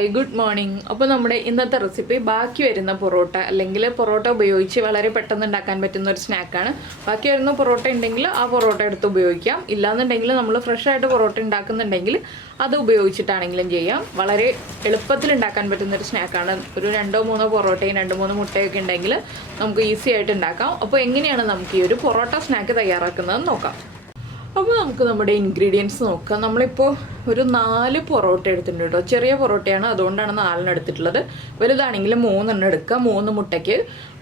Hi good morning. അപ്പോൾ നമ്മുടെ ഇന്നത്തെ റെസിപ്പി ബാക്കി വരുന്ന പൊറോട്ട അല്ലെങ്കിൽ പൊറോട്ട ഉപയോഗിച്ച് വളരെ പെട്ടെന്ന് ഉണ്ടാക്കാൻ പറ്റുന്ന ഒരു സ്നാക്കാണ്. ബാക്കി വരുന്ന പൊറോട്ട ഉണ്ടെങ്കിൽ ആ പൊറോട്ട എടുത്ത് ഉപയോഗിക്കാം. ഇല്ലാന്നുണ്ടെങ്കിൽ നമ്മൾ ഫ്രഷ് ആയിട്ട് പൊറോട്ട ഉണ്ടാക്കുന്നുണ്ടെങ്കിൽ അത് ഉപയോഗിച്ചിട്ടാണെങ്കിലും ചെയ്യാം. വളരെ എളുപ്പത്തിൽ ഉണ്ടാക്കാൻ പറ്റുന്ന ഒരു സ്നാക്കാണ്. ഒരു 2-3 പൊറോട്ടയും 2-3 മുട്ടയൊക്കെ ഉണ്ടെങ്കിൽ നമുക്ക് ഈസി ആയിട്ട് ഉണ്ടാക്കാം. അപ്പോൾ എങ്ങനെയാണ് നമുക്ക് ഈ ഒരു പൊറോട്ട സ്നാക്ക് തയ്യാറാക്കുന്നതെന്ന് നോക്കാം. അപ്പോൾ നമുക്ക് നമ്മുടെ ഇൻഗ്രീഡിയൻസ് നോക്കാം. നമ്മളിപ്പോൾ ഒരു 4 പൊറോട്ട എടുത്തിട്ടുണ്ട് കേട്ടോ. ചെറിയ പൊറോട്ടയാണ്, അതുകൊണ്ടാണ് 4 എടുത്തിട്ടുള്ളത്. വലുതാണെങ്കിൽ 3 എടുക്കുക. 3 മുട്ടയ്ക്ക്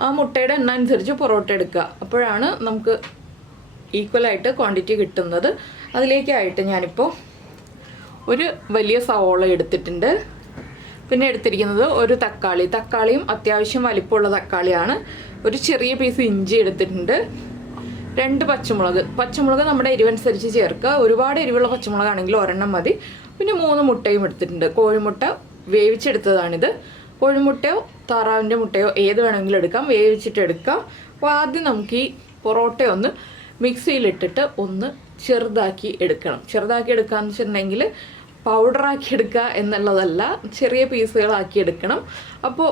ആ മുട്ടയുടെ എണ്ണ അനുസരിച്ച് പൊറോട്ട എടുക്കുക. അപ്പോഴാണ് നമുക്ക് ഈക്വലായിട്ട് ക്വാണ്ടിറ്റി കിട്ടുന്നത്. അതിലേക്കായിട്ട് ഞാനിപ്പോൾ ഒരു വലിയ സവോള എടുത്തിട്ടുണ്ട്. പിന്നെ എടുത്തിരിക്കുന്നത് ഒരു തക്കാളിയും അത്യാവശ്യം വലിപ്പമുള്ള തക്കാളിയാണ്. ഒരു ചെറിയ പീസ് ഇഞ്ചി എടുത്തിട്ടുണ്ട്. 2 പച്ചമുളക് നമ്മുടെ എരിവനുസരിച്ച് ചേർക്കുക. ഒരുപാട് എരിവുള്ള പച്ചമുളകാണെങ്കിൽ 1 മതി. പിന്നെ 3 മുട്ടയും എടുത്തിട്ടുണ്ട്. കോഴിമുട്ട വേവിച്ചെടുത്തതാണിത്. കോഴിമുട്ടയോ താറാവിൻ്റെ മുട്ടയോ ഏത് വേണമെങ്കിലും എടുക്കാം, വേവിച്ചിട്ട് എടുക്കാം. അപ്പോൾ ആദ്യം നമുക്ക് ഈ പൊറോട്ട ഒന്ന് മിക്സിയിലിട്ടിട്ട് ഒന്ന് ചെറുതാക്കി എടുക്കണം. ചെറുതാക്കി എടുക്കുകയെന്ന് വെച്ചിട്ടുണ്ടെങ്കിൽ പൗഡറാക്കി എടുക്കുക എന്നുള്ളതല്ല, ചെറിയ പീസുകളാക്കി എടുക്കണം. അപ്പോൾ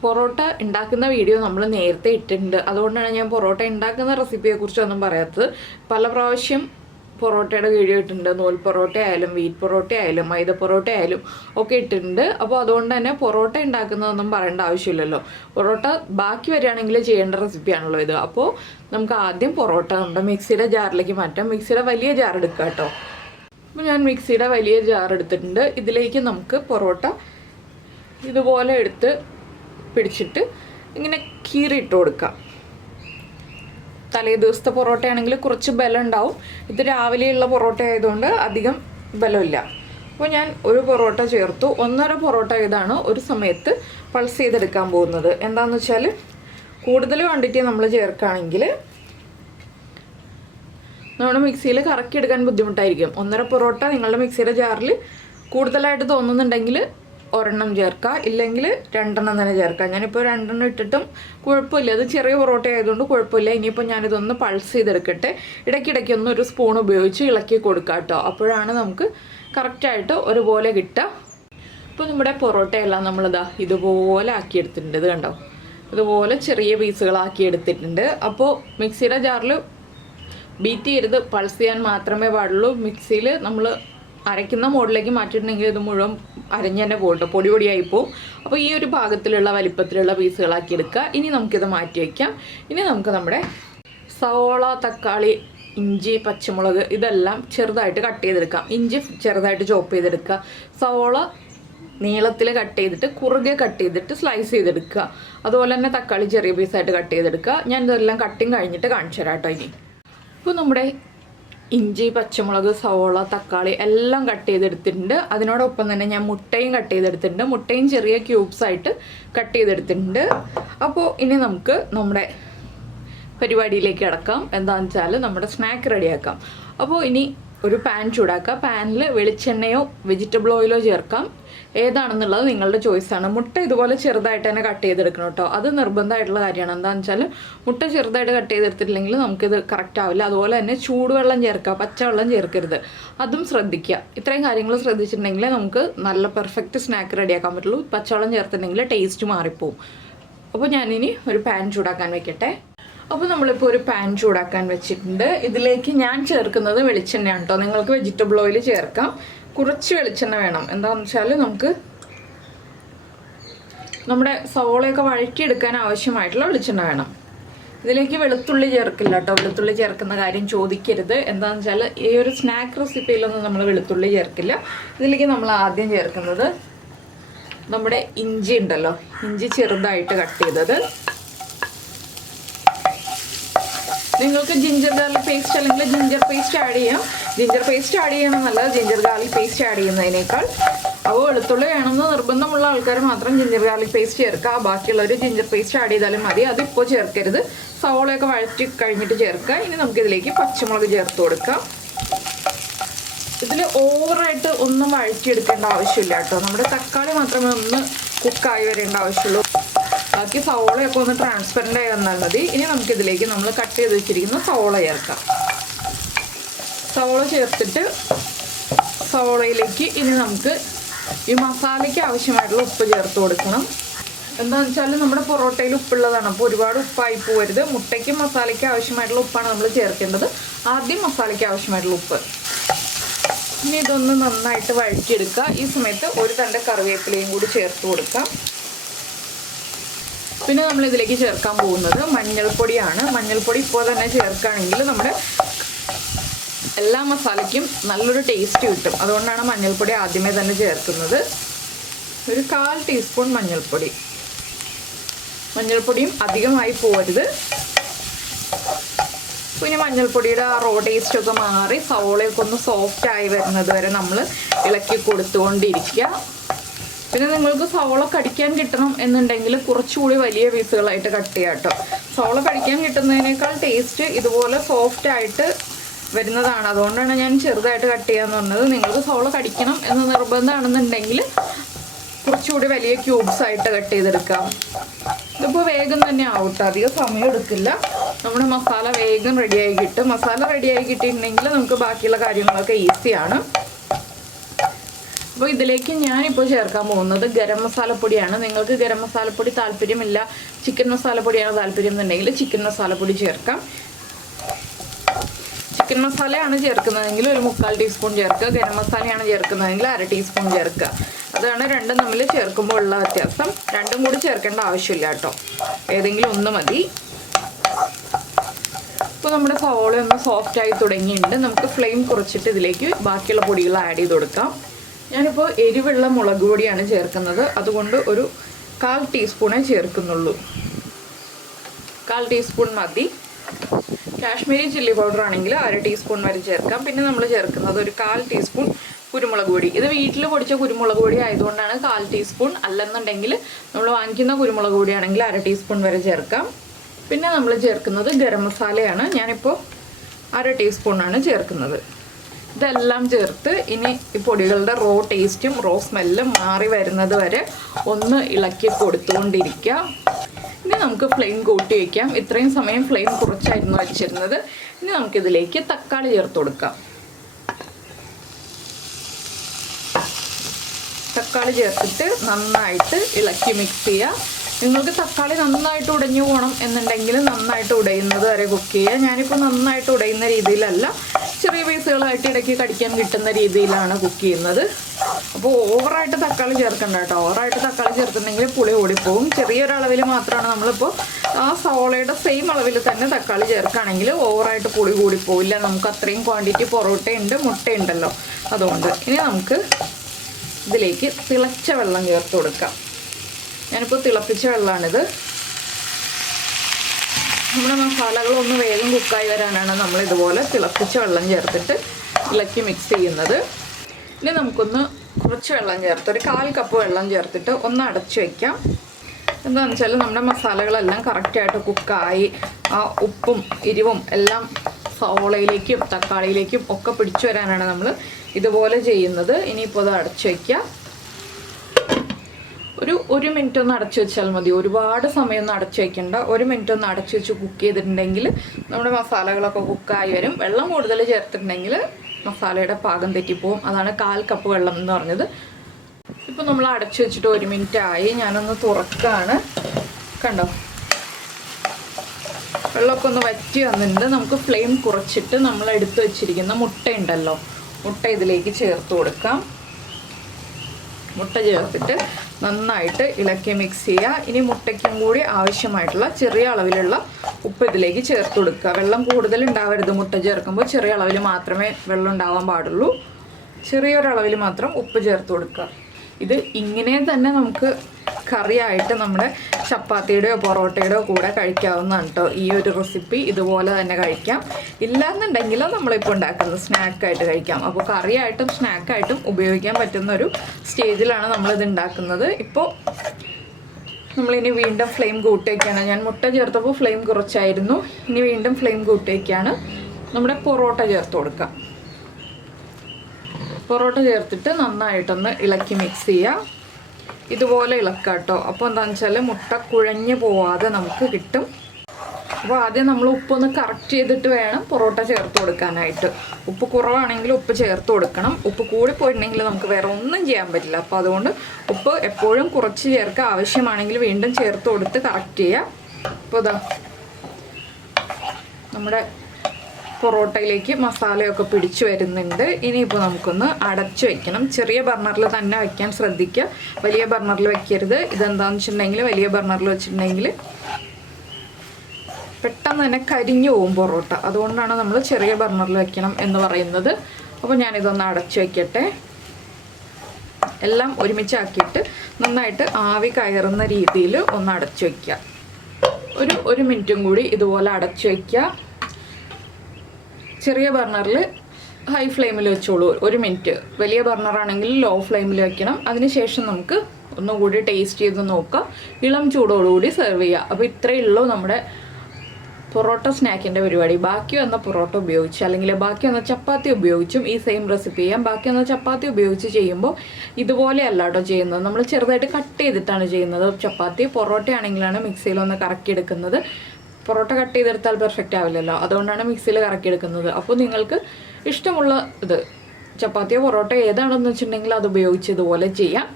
പൊറോട്ട ഉണ്ടാക്കുന്ന വീഡിയോ നമ്മൾ നേരത്തെ ഇട്ടിട്ടുണ്ട്. അതുകൊണ്ടാണ് ഞാൻ പൊറോട്ട ഉണ്ടാക്കുന്ന റെസിപ്പിയെക്കുറിച്ചൊന്നും പറയാത്തത്. പല പ്രാവശ്യം പൊറോട്ടയുടെ വീഡിയോ ഇട്ടിട്ടുണ്ട്. നൂൽ പൊറോട്ട ആയാലും വീറ്റ് പൊറോട്ട ആയാലും മൈദ പൊറോട്ട ആയാലും ഒക്കെ ഇട്ടിട്ടുണ്ട്. അപ്പോൾ അതുകൊണ്ട് തന്നെ പൊറോട്ട ഉണ്ടാക്കുന്നതൊന്നും പറയേണ്ട ആവശ്യമില്ലല്ലോ. പൊറോട്ട ബാക്കി വരികയാണെങ്കിൽ ചെയ്യേണ്ട റെസിപ്പിയാണല്ലോ ഇത്. അപ്പോൾ നമുക്ക് ആദ്യം പൊറോട്ട നമ്മുടെ മിക്സിയുടെ ജാറിലേക്ക് മാറ്റാം. മിക്സിയുടെ വലിയ ജാർ എടുക്കുക കേട്ടോ. അപ്പോൾ ഞാൻ മിക്സിയുടെ വലിയ ജാർ എടുത്തിട്ടുണ്ട്. ഇതിലേക്ക് നമുക്ക് പൊറോട്ട ഇതുപോലെ എടുത്ത് പിടിച്ചിട്ട് ഇങ്ങനെ കീറിയിട്ട് കൊടുക്കാം. തലേ ദിവസത്തെ പൊറോട്ടയാണെങ്കിൽ കുറച്ച് ബലം ഉണ്ടാവും. ഇത് രാവിലെയുള്ള പൊറോട്ട ആയതുകൊണ്ട് അധികം ബലമില്ല. അപ്പോൾ ഞാൻ ഒരു പൊറോട്ട ചേർത്തു. 1.5 പൊറോട്ട ഇതാണ് ഒരു സമയത്ത് പൾസ് ചെയ്തെടുക്കാൻ പോകുന്നത്. എന്താണെന്ന് വെച്ചാൽ കൂടുതൽ ക്വാണ്ടിറ്റി നമ്മൾ ചേർക്കുകയാണെങ്കിൽ നമ്മുടെ മിക്സിയിൽ കറക്കിയെടുക്കാൻ ബുദ്ധിമുട്ടായിരിക്കും. 1.5 പൊറോട്ട നിങ്ങളുടെ മിക്സിയുടെ ജാറിൽ കൂടുതലായിട്ട് തോന്നുന്നുണ്ടെങ്കിൽ 1 ചേർക്കുക, ഇല്ലെങ്കിൽ 2 തന്നെ ചേർക്കുക. ഞാനിപ്പോൾ 2 ഇട്ടിട്ടും കുഴപ്പമില്ല. അത് ചെറിയ പൊറോട്ട ആയതുകൊണ്ട് കുഴപ്പമില്ല. ഇനിയിപ്പോൾ ഞാനിതൊന്ന് പൾസ് ചെയ്തെടുക്കട്ടെ. ഇടയ്ക്കിടയ്ക്കൊന്ന് ഒരു സ്പൂൺ ഉപയോഗിച്ച് ഇളക്കി കൊടുക്കുക കേട്ടോ. അപ്പോഴാണ് നമുക്ക് കറക്റ്റായിട്ട് ഒരുപോലെ കിട്ടുക. ഇപ്പോൾ നമ്മുടെ പൊറോട്ടയെല്ലാം നമ്മളിതാ ഇതുപോലെ ആക്കിയെടുത്തിട്ടുണ്ട്. ഇത് കണ്ടോ, ഇതുപോലെ ചെറിയ പീസുകളാക്കി എടുത്തിട്ടുണ്ട്. അപ്പോൾ മിക്സിയുടെ ജാറിൽ ബീറ്റ് ചെയ്ത് പൾസ് ചെയ്യാൻ മാത്രമേ പാടുള്ളൂ. മിക്സിയിൽ നമ്മൾ അരയ്ക്കുന്ന മോഡിലേക്ക് മാറ്റിയിട്ടുണ്ടെങ്കിൽ ഇത് മുഴുവൻ അരഞ്ഞ് തന്നെ പോകട്ടോ, പൊടിയായി പോവും. അപ്പോൾ ഈ ഒരു ഭാഗത്തിലുള്ള വലിപ്പത്തിലുള്ള പീസുകളാക്കി എടുക്കുക. ഇനി നമുക്കിത് മാറ്റി വയ്ക്കാം. ഇനി നമുക്ക് നമ്മുടെ സവോള, തക്കാളി, ഇഞ്ചി, പച്ചമുളക് ഇതെല്ലാം ചെറുതായിട്ട് കട്ട് ചെയ്തെടുക്കാം. ഇഞ്ചി ചെറുതായിട്ട് ചോപ്പ് ചെയ്തെടുക്കുക. സവോള നീളത്തിൽ കട്ട് ചെയ്തിട്ട് കുറുകെ കട്ട് ചെയ്തിട്ട് സ്ലൈസ് ചെയ്തെടുക്കുക. അതുപോലെ തന്നെ തക്കാളി ചെറിയ പീസായിട്ട് കട്ട് ചെയ്തെടുക്കുക. ഞാൻ ഇതെല്ലാം കട്ടിങ് കഴിഞ്ഞിട്ട് കാണിച്ചു തരാം കേട്ടോ. ഇനി ഇപ്പോൾ നമ്മുടെ ഇഞ്ചി, പച്ചമുളക്, സവോള, തക്കാളി എല്ലാം കട്ട് ചെയ്തെടുത്തിട്ടുണ്ട്. അതിനോടൊപ്പം തന്നെ ഞാൻ മുട്ടയും കട്ട് ചെയ്തെടുത്തിട്ടുണ്ട്. മുട്ടയും ചെറിയ ക്യൂബ്സായിട്ട് കട്ട് ചെയ്തെടുത്തിട്ടുണ്ട്. അപ്പോൾ ഇനി നമുക്ക് നമ്മുടെ പരിപാടിയിലേക്ക് കിടക്കാം. എന്താണെന്ന് വെച്ചാൽ നമ്മുടെ സ്നാക്ക് റെഡിയാക്കാം. അപ്പോൾ ഇനി ഒരു പാൻ ചൂടാക്കുക. പാനിൽ വെളിച്ചെണ്ണയോ വെജിറ്റബിൾ ഓയിലോ ചേർക്കാം. ഏതാണെന്നുള്ളത് നിങ്ങളുടെ ചോയ്സാണ്. മുട്ട ഇതുപോലെ ചെറുതായിട്ട് തന്നെ കട്ട് ചെയ്തെടുക്കണം കേട്ടോ. അത് നിർബന്ധമായിട്ടുള്ള കാര്യമാണ്. എന്താണെന്ന് വെച്ചാൽ മുട്ട ചെറുതായിട്ട് കട്ട് ചെയ്തെടുത്തിട്ടില്ലെങ്കിൽ നമുക്കിത് കറക്റ്റ് ആവില്ല. അതുപോലെ തന്നെ ചൂടുവെള്ളം ചേർക്കുക, പച്ചവെള്ളം ചേർക്കരുത്. അതും ശ്രദ്ധിക്കുക. ഇത്രയും കാര്യങ്ങൾ ശ്രദ്ധിച്ചിട്ടുണ്ടെങ്കിൽ നമുക്ക് നല്ല പെർഫെക്റ്റ് സ്നാക്ക് റെഡിയാക്കാൻ പറ്റുള്ളൂ. പച്ചവെള്ളം ചേർത്തിട്ടുണ്ടെങ്കിൽ ടേസ്റ്റ് മാറിപ്പോവും. അപ്പോൾ ഞാനിനി ഒരു പാൻ ചൂടാക്കാൻ വെക്കട്ടെ. അപ്പോൾ നമ്മളിപ്പോൾ ഒരു പാൻ ചൂടാക്കാൻ വെച്ചിട്ടുണ്ട്. ഇതിലേക്ക് ഞാൻ ചേർക്കുന്നത് വെളിച്ചെണ്ണയാണ് കേട്ടോ. നിങ്ങൾക്ക് വെജിറ്റബിൾ ഓയിൽ ചേർക്കാം. കുറച്ച് വെളിച്ചെണ്ണ വേണം. എന്താണെന്ന് വെച്ചാൽ നമുക്ക് നമ്മുടെ സവോളയൊക്കെ വഴറ്റിയെടുക്കാൻ ആവശ്യമായിട്ടുള്ള വെളിച്ചെണ്ണ വേണം. ഇതിലേക്ക് വെളുത്തുള്ളി ചേർക്കില്ല കേട്ടോ. വെളുത്തുള്ളി ചേർക്കുന്ന കാര്യം ചോദിക്കരുത്. എന്താണെന്ന് വെച്ചാൽ ഈ ഒരു സ്നാക്ക് റെസിപ്പിയിലൊന്നും നമ്മൾ വെളുത്തുള്ളി ചേർക്കില്ല. ഇതിലേക്ക് നമ്മൾ ആദ്യം ചേർക്കുന്നത് നമ്മുടെ ഇഞ്ചി ഉണ്ടല്ലോ, ഇഞ്ചി ചെറുതായിട്ട് കട്ട് ചെയ്തത്. നിങ്ങൾക്ക് ജിഞ്ചർ ഗാർലിക് പേസ്റ്റ് അല്ലെങ്കിൽ ജിഞ്ചർ പേസ്റ്റ് ആഡ് ചെയ്യാം. ജിഞ്ചർ പേസ്റ്റ് ആഡ് ചെയ്യണമെന്നല്ല, ജിഞ്ചർ ഗാർലിക് പേസ്റ്റ് ആഡ് ചെയ്യുന്നതിനേക്കാൾ. അപ്പോൾ വെളുത്തുള്ളി വേണമെന്ന് നിർബന്ധമുള്ള ആൾക്കാർ മാത്രം ജിഞ്ചർ ഗാർലിക് പേസ്റ്റ് ചേർക്കുക. ബാക്കിയുള്ളവർ ജിഞ്ചർ പേസ്റ്റ് ആഡ് ചെയ്താലും മതി. അതിപ്പോൾ ചേർക്കരുത്. സവോളയൊക്കെ വഴറ്റി കഴിഞ്ഞിട്ട് ചേർക്കുക. ഇനി നമുക്കിതിലേക്ക് പച്ചമുളക് ചേർത്ത് കൊടുക്കാം. ഇതിൽ ഓവറായിട്ട് ഒന്നും വഴറ്റിയെടുക്കേണ്ട ആവശ്യമില്ല കേട്ടോ. നമ്മുടെ തക്കാളി മാത്രമേ ഒന്ന് കുക്കായി വരേണ്ട ആവശ്യമുള്ളൂ. ബാക്കി സവോളയൊക്കെ ഒന്ന് ട്രാൻസ്പെറൻ്റ് ആയി വന്നാൽ മതി. ഇനി നമുക്കിതിലേക്ക് നമ്മൾ കട്ട് ചെയ്ത് വെച്ചിരിക്കുന്ന സവോള ചേർക്കാം. സവോള ചേർത്തിട്ട് സവോളയിലേക്ക് ഇനി നമുക്ക് ഈ മസാലയ്ക്ക് ആവശ്യമായിട്ടുള്ള ഉപ്പ് ചേർത്ത് കൊടുക്കണം. എന്താണെന്ന് വെച്ചാൽ നമ്മുടെ പൊറോട്ടയിൽ ഉപ്പുള്ളതാണ്, അപ്പോൾ ഒരുപാട് ഉപ്പായി പോകരുത്. മുട്ടയ്ക്കും മസാലയ്ക്ക് ആവശ്യമായിട്ടുള്ള ഉപ്പാണ് നമ്മൾ ചേർക്കേണ്ടത്. ആദ്യം മസാലയ്ക്ക് ആവശ്യമായിട്ടുള്ള ഉപ്പ്. ഇനി ഇതൊന്ന് നന്നായിട്ട് വഴറ്റിയെടുക്കുക. ഈ സമയത്ത് ഒരു തണ്ട് കറിവേപ്പിലയും കൂടി ചേർത്ത് കൊടുക്കാം. പിന്നെ നമ്മൾ ഇതിലേക്ക് ചേർക്കാൻ പോകുന്നത് മഞ്ഞൾപ്പൊടിയാണ്. മഞ്ഞൾപ്പൊടി ഇപ്പോൾ തന്നെ ചേർക്കുകയാണെങ്കിൽ നമ്മുടെ എല്ലാ മസാലയ്ക്കും നല്ലൊരു ടേസ്റ്റ് കിട്ടും. അതുകൊണ്ടാണ് മഞ്ഞൾപ്പൊടി ആദ്യമേ തന്നെ ചേർക്കുന്നത്. ഒരു 1/4 ടീസ്പൂൺ മഞ്ഞൾപ്പൊടി. മഞ്ഞൾപ്പൊടിയും അധികമായി പോകരുത്. പിന്നെ മഞ്ഞൾപ്പൊടിയുടെ ആ റോ ടേസ്റ്റൊക്കെ മാറി സവോളയൊക്കെ ഒന്ന് സോഫ്റ്റ് ആയി വരുന്നത് വരെ നമ്മൾ ഇളക്കി കൊടുത്തുകൊണ്ടിരിക്കുക. പിന്നെ നിങ്ങൾക്ക് സവോള കടിക്കാൻ കിട്ടണം എന്നുണ്ടെങ്കിൽ കുറച്ചുകൂടി വലിയ പീസുകളായിട്ട് കട്ട് ചെയ്യാം കേട്ടോ. സവോള കടിക്കാൻ കിട്ടുന്നതിനേക്കാൾ ടേസ്റ്റ് ഇതുപോലെ സോഫ്റ്റ് ആയിട്ട് വരുന്നതാണ്. അതുകൊണ്ടാണ് ഞാൻ ചെറുതായിട്ട് കട്ട് ചെയ്യാന്ന് പറഞ്ഞത്. നിങ്ങൾക്ക് സവോള കടിക്കണം എന്ന് നിർബന്ധമാണെന്നുണ്ടെങ്കിൽ കുറച്ചുകൂടി വലിയ ക്യൂബ്സ് ആയിട്ട് കട്ട് ചെയ്തെടുക്കാം. ഇതിപ്പോൾ വേഗം തന്നെ ആവട്ടെ, അധികം സമയം എടുക്കില്ല. നമ്മുടെ മസാല വേഗം റെഡിയായി കിട്ടും. മസാല റെഡിയായി കിട്ടിയിട്ടുണ്ടെങ്കിൽ നമുക്ക് ബാക്കിയുള്ള കാര്യങ്ങളൊക്കെ ഈസിയാണ്. അപ്പോൾ ഇതിലേക്ക് ഞാനിപ്പോൾ ചേർക്കാൻ പോകുന്നത് ഗരം മസാലപ്പൊടിയാണ്. നിങ്ങൾക്ക് ഗരം മസാലപ്പൊടി താല്പര്യമില്ല, ചിക്കൻ മസാലപ്പൊടിയാണ് താല്പര്യം എന്നുണ്ടെങ്കിൽ ചിക്കൻ മസാലപ്പൊടി ചേർക്കാം. ചിക്കൻ മസാലയാണ് ചേർക്കുന്നതെങ്കിൽ ഒരു 3/4 ടീസ്പൂൺ ചേർക്കുക. ഗരം മസാലയാണ് ചേർക്കുന്നതെങ്കിൽ 1/2 ടീസ്പൂൺ ചേർക്കുക. അതാണ് രണ്ടും തമ്മിൽ ചേർക്കുമ്പോൾ ഉള്ള വ്യത്യാസം. രണ്ടും കൂടി ചേർക്കേണ്ട ആവശ്യമില്ല കേട്ടോ, ഏതെങ്കിലും ഒന്ന് മതി. ഇപ്പോൾ നമ്മുടെ സവോള ഒന്ന് സോഫ്റ്റായി തുടങ്ങിയിട്ടുണ്ട്. നമുക്ക് ഫ്ലെയിം കുറച്ചിട്ട് ഇതിലേക്ക് ബാക്കിയുള്ള പൊടികൾ ആഡ് ചെയ്ത് കൊടുക്കാം. ഞാനിപ്പോൾ എരിവുള്ള മുളക് പൊടിയാണ് ചേർക്കുന്നത്. അതുകൊണ്ട് ഒരു 1/4 ടീസ്പൂണേ ചേർക്കുന്നുള്ളൂ. 1/4 ടീസ്പൂൺ മതി. കാശ്മീരി ചില്ലി പൗഡർ ആണെങ്കിൽ 1/2 ടീസ്പൂൺ വരെ ചേർക്കാം. പിന്നെ നമ്മൾ ചേർക്കുന്നത് ഒരു 1/4 ടീസ്പൂൺ കുരുമുളക് പൊടി. ഇത് വീട്ടിൽ പൊടിച്ച കുരുമുളക് പൊടി ആയതുകൊണ്ടാണ് 1/4 ടീസ്പൂൺ. അല്ലെന്നുണ്ടെങ്കിൽ നമ്മൾ വാങ്ങിക്കുന്ന കുരുമുളക് പൊടിയാണെങ്കിൽ 1/2 ടീസ്പൂൺ വരെ ചേർക്കാം. പിന്നെ നമ്മൾ ചേർക്കുന്നത് ഗരം മസാലയാണ്. ഞാനിപ്പോൾ 1/2 ടീസ്പൂണാണ് ചേർക്കുന്നത്. ഇതെല്ലാം ചേർത്ത് ഇനി ഈ പൊടികളുടെ റോ ടേസ്റ്റും റോ സ്മെല്ലും മാറി വരുന്നത് വരെ ഒന്ന് ഇളക്കി കൊടുത്തുകൊണ്ടിരിക്കുക. ഇനി നമുക്ക് ഫ്ലെയിം കൂട്ടി വയ്ക്കാം. ഇത്രയും സമയം ഫ്ലെയിം കുറച്ചായിരുന്നു വെച്ചിരുന്നത്. ഇനി നമുക്കിതിലേക്ക് തക്കാളി ചേർത്ത് കൊടുക്കാം. തക്കാളി ചേർത്തിട്ട് നന്നായിട്ട് ഇളക്കി മിക്സ് ചെയ്യുക. നിങ്ങൾക്ക് തക്കാളി നന്നായിട്ട് ഉടഞ്ഞു പോകണം എന്നുണ്ടെങ്കിൽ നന്നായിട്ട് ഉടയുന്നത് വരെ കുക്ക് ചെയ്യുക. ഞാനിപ്പോൾ നന്നായിട്ട് ഉടയുന്ന രീതിയിലല്ല, ചെറിയ പീസുകളായിട്ട് ഇടയ്ക്ക് കടിക്കാൻ കിട്ടുന്ന രീതിയിലാണ് കുക്ക് ചെയ്യുന്നത്. അപ്പോൾ ഓവറായിട്ട് തക്കാളി ചേർക്കണ്ട കേട്ടോ. ഓവറായിട്ട് തക്കാളി ചേർത്തിട്ടുണ്ടെങ്കിൽ പുളി ഓടിപ്പോവും. ചെറിയൊരളവിൽ മാത്രമാണ് നമ്മളിപ്പോൾ ആ സവോളയുടെ സെയിം അളവിൽ തന്നെ തക്കാളി ചേർക്കുകയാണെങ്കിൽ ഓവറായിട്ട് പുളി കൂടിപ്പോവില്ല. നമുക്ക് അത്രയും ക്വാണ്ടിറ്റി പൊറോട്ടയുണ്ട്, മുട്ടയുണ്ടല്ലോ, അതുകൊണ്ട്. ഇനി നമുക്ക് ഇതിലേക്ക് തിളച്ച വെള്ളം ചേർത്ത് കൊടുക്കാം. ഞാനിപ്പോൾ തിളപ്പിച്ച വെള്ളമാണിത്. നമ്മുടെ മസാലകളൊന്ന് വേഗം കുക്കായി വരാനാണ് നമ്മൾ ഇതുപോലെ തിളപ്പിച്ച വെള്ളം ചേർത്തിട്ട് ഇളക്കി മിക്സ് ചെയ്യുന്നത്. ഇനി നമുക്കൊന്ന് കുറച്ച് വെള്ളം ചേർത്ത് ഒരു 1/4 കപ്പ് വെള്ളം ചേർത്തിട്ട് ഒന്ന് അടച്ചു വയ്ക്കാം. എന്താണെന്ന് വെച്ചാൽ നമ്മുടെ മസാലകളെല്ലാം കറക്റ്റായിട്ട് കുക്കായി ആ ഉപ്പും എരിവും എല്ലാം സവോളയിലേക്കും തക്കാളിയിലേക്കും ഒക്കെ പിടിച്ചു വരാനാണ് നമ്മൾ ഇതുപോലെ ചെയ്യുന്നത്. ഇനിയിപ്പോൾ അത് അടച്ചു വയ്ക്കുക. ഒരു മിനിറ്റ് ഒന്ന് അടച്ചു വെച്ചാൽ മതി. ഒരുപാട് സമയം ഒന്നും അടച്ചു വയ്ക്കേണ്ട. 1 മിനിറ്റ് ഒന്ന് അടച്ചു വെച്ച് കുക്ക് ചെയ്തിട്ടുണ്ടെങ്കിൽ നമ്മുടെ മസാലകളൊക്കെ കുക്കായി വരും. വെള്ളം കൂടുതൽ ചേർത്തിട്ടുണ്ടെങ്കിൽ മസാലയുടെ പാകം തെറ്റിപ്പോവും. അതാണ് 1/4 കപ്പ് വെള്ളം എന്ന് പറഞ്ഞത്. ഇപ്പോൾ നമ്മൾ അടച്ചു വെച്ചിട്ട് 1 മിനിറ്റ് ആയി. ഞാനൊന്ന് തുറക്കുകയാണ്. കണ്ടോ, വെള്ളമൊക്കെ ഒന്ന് വറ്റി വന്നിട്ടുണ്ട്. നമുക്ക് ഫ്ലെയിം കുറച്ചിട്ട് നമ്മൾ എടുത്തു വെച്ചിരിക്കുന്ന മുട്ടയുണ്ടല്ലോ, മുട്ട ഇതിലേക്ക് ചേർത്ത് കൊടുക്കാം. മുട്ട ചേർത്തിട്ട് നന്നായിട്ട് ഇളക്കി മിക്സ് ചെയ്യുക. ഇനി മുട്ടയ്ക്കും കൂടി ആവശ്യമായിട്ടുള്ള ചെറിയ അളവിലുള്ള ഉപ്പ് ഇതിലേക്ക് ചേർത്ത് കൊടുക്കുക. വെള്ളം കൂടുതൽ ഉണ്ടാവരുത്. മുട്ട ചേർക്കുമ്പോൾ ചെറിയ അളവിൽ മാത്രമേ വെള്ളം ഉണ്ടാവാൻ പാടുള്ളൂ. ചെറിയൊരളവിൽ മാത്രം ഉപ്പ് ചേർത്ത് കൊടുക്കുക. ഇത് ഇങ്ങനെ തന്നെ നമുക്ക് കറിയായിട്ട് നമ്മുടെ ചപ്പാത്തിയുടെയോ പൊറോട്ടയുടെയോ കൂടെ കഴിക്കാവുന്നതാണ് കേട്ടോ. ഈ ഒരു റെസിപ്പി ഇതുപോലെ തന്നെ കഴിക്കാം. ഇല്ലാന്നുണ്ടെങ്കിൽ നമ്മളിപ്പോൾ ഉണ്ടാക്കുന്നത് സ്നാക്കായിട്ട് കഴിക്കാം. അപ്പോൾ കറിയായിട്ടും സ്നാക്കായിട്ടും ഉപയോഗിക്കാൻ പറ്റുന്ന ഒരു സ്റ്റേജിലാണ് നമ്മളിത് ഉണ്ടാക്കുന്നത്. ഇപ്പോൾ നമ്മളിനി വീണ്ടും ഫ്ലെയിം കൂട്ടി വയ്ക്കുകയാണ്. ഞാൻ മുട്ട ചേർത്തപ്പോൾ ഫ്ലെയിം കുറച്ചായിരുന്നു. ഇനി വീണ്ടും ഫ്ലെയിം കൂട്ടി വയ്ക്കുകയാണ്. നമ്മുടെ പൊറോട്ട ചേർത്ത് കൊടുക്കാം. പൊറോട്ട ചേർത്തിട്ട് നന്നായിട്ടൊന്ന് ഇളക്കി മിക്സ് ചെയ്യുക. ഇതുപോലെ ഇളക്കാം കേട്ടോ. അപ്പോൾ എന്താണെന്ന് വെച്ചാൽ മുട്ട കുഴഞ്ഞു പോവാതെ നമുക്ക് കിട്ടും. അപ്പോൾ ആദ്യം നമ്മൾ ഉപ്പൊന്ന് കറക്റ്റ് ചെയ്തിട്ട് വേണം പൊറോട്ട ചേർത്ത് കൊടുക്കാനായിട്ട്. ഉപ്പ് കുറവാണെങ്കിൽ ഉപ്പ് ചേർത്ത് കൊടുക്കണം. ഉപ്പ് കൂടിപ്പോയിട്ടുണ്ടെങ്കിൽ നമുക്ക് വേറെ ഒന്നും ചെയ്യാൻ പറ്റില്ല. അപ്പോൾ അതുകൊണ്ട് ഉപ്പ് എപ്പോഴും കുറച്ച് ചേർക്കുക. ആവശ്യമാണെങ്കിൽ വീണ്ടും ചേർത്ത് കൊടുത്ത് കറക്റ്റ് ചെയ്യുക. അപ്പോൾ ഇതാ നമ്മുടെ പൊറോട്ടയിലേക്ക് മസാലയൊക്കെ പിടിച്ചു വരുന്നുണ്ട്. ഇനിയിപ്പോൾ നമുക്കൊന്ന് അടച്ചു വെക്കണം. ചെറിയ ബർണറിൽ തന്നെ വയ്ക്കാൻ ശ്രദ്ധിക്കുക, വലിയ ബർണറിൽ വെക്കരുത്. ഇതെന്താണെന്ന് വെച്ചിട്ടുണ്ടെങ്കിൽ വലിയ ബർണറിൽ വെച്ചിട്ടുണ്ടെങ്കിൽ പെട്ടെന്ന് തന്നെ കരിഞ്ഞു പോകും പൊറോട്ട. അതുകൊണ്ടാണ് നമ്മൾ ചെറിയ ബർണറിൽ വെക്കണം എന്ന് പറയുന്നത്. അപ്പോൾ ഞാനിതൊന്ന് അടച്ചു വയ്ക്കട്ടെ. എല്ലാം ഒരുമിച്ചാക്കിയിട്ട് നന്നായിട്ട് ആവി കയറുന്ന രീതിയിൽ ഒന്ന് അടച്ചു വയ്ക്കുക. ഒരു മിനിറ്റും കൂടി ഇതുപോലെ അടച്ചു വയ്ക്കുക. ചെറിയ ബർണറിൽ ഹൈ ഫ്ലെയിമിൽ വെച്ചോളൂ 1 മിനിറ്റ്. വലിയ ബർണറാണെങ്കിൽ ലോ ഫ്ലെയിമിൽ വെക്കണം. അതിനുശേഷം നമുക്ക് ഒന്നുകൂടി ടേസ്റ്റ് ചെയ്ത് നോക്കാം. ഇളം ചൂടോടുകൂടി സെർവ് ചെയ്യുക. അപ്പോൾ ഇത്രയേ ഉള്ളൂ നമ്മുടെ പൊറോട്ട സ്നാക്കിൻ്റെ പരിപാടി. ബാക്കി വന്ന പൊറോട്ട ഉപയോഗിച്ച് അല്ലെങ്കിൽ ബാക്കി വന്ന ചപ്പാത്തി ഉപയോഗിച്ചും ഈ സെയിം റെസിപ്പി ചെയ്യാം. ബാക്കി വന്ന ചപ്പാത്തി ഉപയോഗിച്ച് ചെയ്യുമ്പോൾ ഇതുപോലെ അല്ല കേട്ടോ ചെയ്യുന്നത്. നമ്മൾ ചെറുതായിട്ട് കട്ട് ചെയ്തിട്ടാണ് ചെയ്യുന്നത്. ചപ്പാത്തി പൊറോട്ട ആണെങ്കിലാണ് മിക്സിയിലൊന്ന് കറക്കി എടുക്കുന്നത്. പൊറോട്ട കട്ട് ചെയ്തെടുത്താൽ പെർഫെക്റ്റ് ആവില്ലല്ലോ, അതുകൊണ്ടാണ് മിക്സിയിൽ കറക്കി എടുക്കുന്നത്. അപ്പോൾ നിങ്ങൾക്ക് ഇഷ്ടമുള്ള ഇത് ചപ്പാത്തിയോ പൊറോട്ട ഏതാണെന്ന് വെച്ചിട്ടുണ്ടെങ്കിൽ അത് ഉപയോഗിച്ച് ഇതുപോലെ ചെയ്യാം.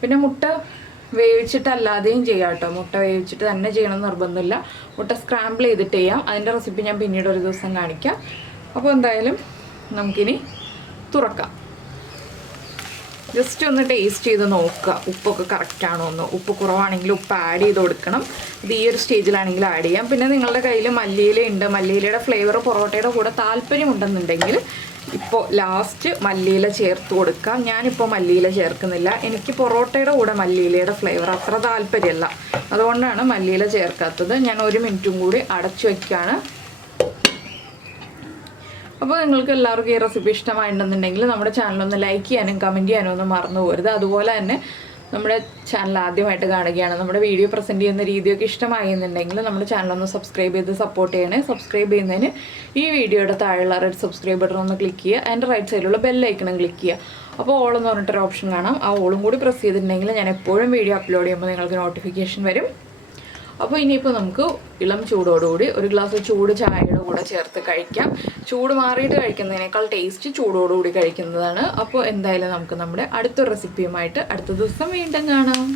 പിന്നെ മുട്ട വേവിച്ചിട്ട് അല്ലാതെയും ചെയ്യാം കേട്ടോ. മുട്ട വേവിച്ചിട്ട് തന്നെ ചെയ്യണമെന്ന് നിർബന്ധമില്ല. മുട്ട സ്ക്രാമ്പിൾ ചെയ്തിട്ട് ചെയ്യാം. അതിൻ്റെ റെസിപ്പി ഞാൻ പിന്നീട് ഒരു ദിവസം കാണിക്കാം. അപ്പോൾ എന്തായാലും നമുക്കിനി തുറക്കാം. ജസ്റ്റ് ഒന്ന് ടേസ്റ്റ് ചെയ്ത് നോക്കുക ഉപ്പൊക്കെ കറക്റ്റാണോ എന്ന്. ഉപ്പ് കുറവാണെങ്കിൽ ഉപ്പ് ആഡ് ചെയ്ത് കൊടുക്കണം. ഇത് ഈ ഒരു സ്റ്റേജിലാണെങ്കിൽ ആഡ് ചെയ്യാം. പിന്നെ നിങ്ങളുടെ കയ്യിൽ മല്ലിയില ഉണ്ട്, മല്ലിയിലയുടെ ഫ്ലേവർ പൊറോട്ടയുടെ കൂടെ താല്പര്യമുണ്ടെന്നുണ്ടെങ്കിൽ ഇപ്പോൾ ലാസ്റ്റ് മല്ലിയില ചേർത്ത് കൊടുക്കാം. ഞാനിപ്പോൾ മല്ലിയില ചേർക്കുന്നില്ല. എനിക്ക് പൊറോട്ടയുടെ കൂടെ മല്ലിയിലയുടെ ഫ്ലേവർ അത്ര താല്പര്യമല്ല, അതുകൊണ്ടാണ് മല്ലിയില ചേർക്കാത്തത്. ഞാൻ 1 മിനിറ്റും കൂടി അടച്ചു വയ്ക്കുകയാണ്. അപ്പോൾ നിങ്ങൾക്ക് എല്ലാവർക്കും ഈ റെസിപ്പി ഇഷ്ടമായിട്ടുണ്ടെന്നുണ്ടെങ്കിൽ നമ്മുടെ ചാനലൊന്ന് ലൈക്ക് ചെയ്യാനും കമൻറ്റ് ചെയ്യാനും ഒന്നും മറന്നു പോകരുത്. അതുപോലെ തന്നെ നമ്മുടെ ചാനൽ ആദ്യമായിട്ട് കാണുകയാണ്, നമ്മുടെ വീഡിയോ പ്രസൻറ്റ് ചെയ്യുന്ന രീതിയൊക്കെ ഇഷ്ടമായെന്നുണ്ടെങ്കിൽ നമ്മുടെ ചാനലൊന്ന് സബ്സ്ക്രൈബ് ചെയ്ത് സപ്പോർട്ട് ചെയ്യണേ. സബ്സ്ക്രൈബ് ചെയ്യുന്നതിന് ഈ വീഡിയോയുടെ താഴെയുള്ള റെഡ് സബ്സ്ക്രൈബ് ബട്ടൺ ഒന്ന് ക്ലിക്ക് ചെയ്യുക. അതിൻ്റെ റൈറ്റ് സൈഡിലുള്ള ബെല്ലൈക്കണം ക്ലിക്ക് ചെയ്യുക. അപ്പോൾ ഓൾ എന്ന് പറഞ്ഞിട്ടൊരു ഓപ്ഷൻ കാണാം. ആ ഓളും കൂടി പ്രസ് ചെയ്തിട്ടുണ്ടെങ്കിൽ ഞാൻ എപ്പോഴും വീഡിയോ അപ്ലോഡ് ചെയ്യുമ്പോൾ നിങ്ങൾക്ക് നോട്ടിഫിക്കേഷൻ വരും. അപ്പോൾ ഇനിയിപ്പോൾ നമുക്ക് ഇളം ചൂടോടുകൂടി ഒരു ഗ്ലാസ് ചൂട് ചായയുടെ കൂടെ ചേർത്ത് കഴിക്കാം. ചൂട് മാറിയിട്ട് കഴിക്കുന്നതിനേക്കാൾ ടേസ്റ്റ് ചൂടോടുകൂടി കഴിക്കുന്നതാണ്. അപ്പോൾ എന്തായാലും നമുക്ക് നമ്മുടെ അടുത്ത റെസിപ്പിയുമായിട്ട് അടുത്ത ദിവസം വീണ്ടും കാണാം.